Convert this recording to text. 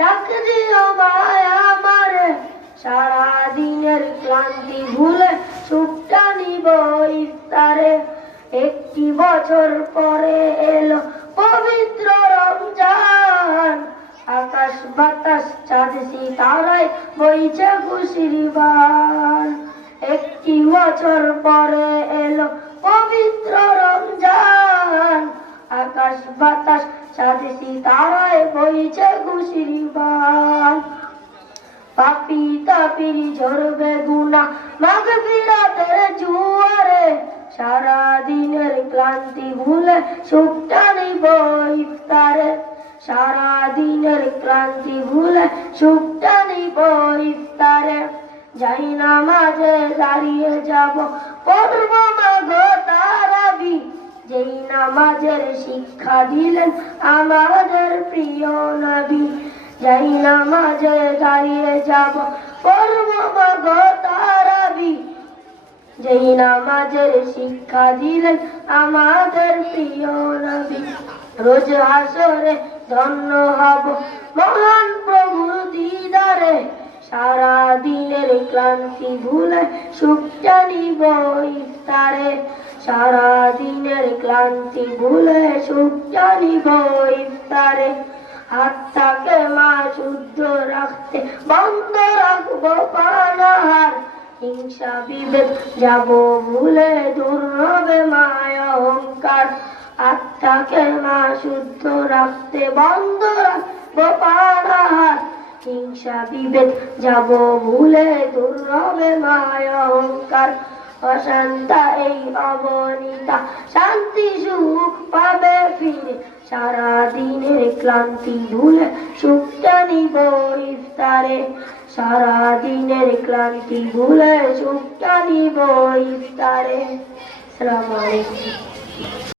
ডাক দিও মায়া আমারে, সারা দিনের ক্লান্তি ভুলে সুখটা নিব ইফতারে। একটি বছর পরে এলো পবিত্র রমজান, আকাশ বাতাস চাঁদ সিতারায় বইছে খুশির বান। একটি বছর পরে এলো পবিত্র রমজান, আকাশ বাতাস চাঁদ সিতারায় বইছে খুশির বান। পাপী তাপির ঝরবে গুনাহ মাগফিরাতের জোয়ারে, সারা দিনের ক্লান্তি ভুলে সুখটা নিব ইফতারে। সারা দিনের ক্লান্তি ভুলে সুখটা নিব ইফতারে। যাই নামাজে দাঁড়িয়ে যাব, পড়ব মাগো তারাবি, যেই নামাজের শিক্ষা দিলেন আমাদের প্রিয় নবী। যাই নামাজে দাঁড়িয়ে যাব, পড়ব মাগো তারাবি, যেই নামাজের শিক্ষা দিলেন আমাদের প্রিয় নবী। রোজ হাসরে ধন্য হব মহান প্রভুর দিদারে, সারা দিনের ক্লান্তি ভুলে সুখটা নিব ইফতারে। সারা দিনের ক্লান্তি ভুলে সুখটা নিব ইফতারে। হাতটাকে মা শুদ্ধ রাখতে বন্ধ রাখবো পানাহার, হিংসা বিভেদ যাব ভুলে দূর হবে মায়া অহংকার। আত্মাকে মা শুদ্ধ রাখতে বন্ধ রাখবো পানাহার, হিংসা বিভেদ যাব ভুলে দূর হবে মায়া অহংকার। অশান্তা এই অবনীতা শান্তি সুখ পাবে ফিরে, সারা দিনের ক্লান্তি ভুলে সুখটা নিব ইফতারে। সারা দিনের ক্লান্তি ভুলে সুখটা নিব ইফতারে। আসসালামু আলাইকুম।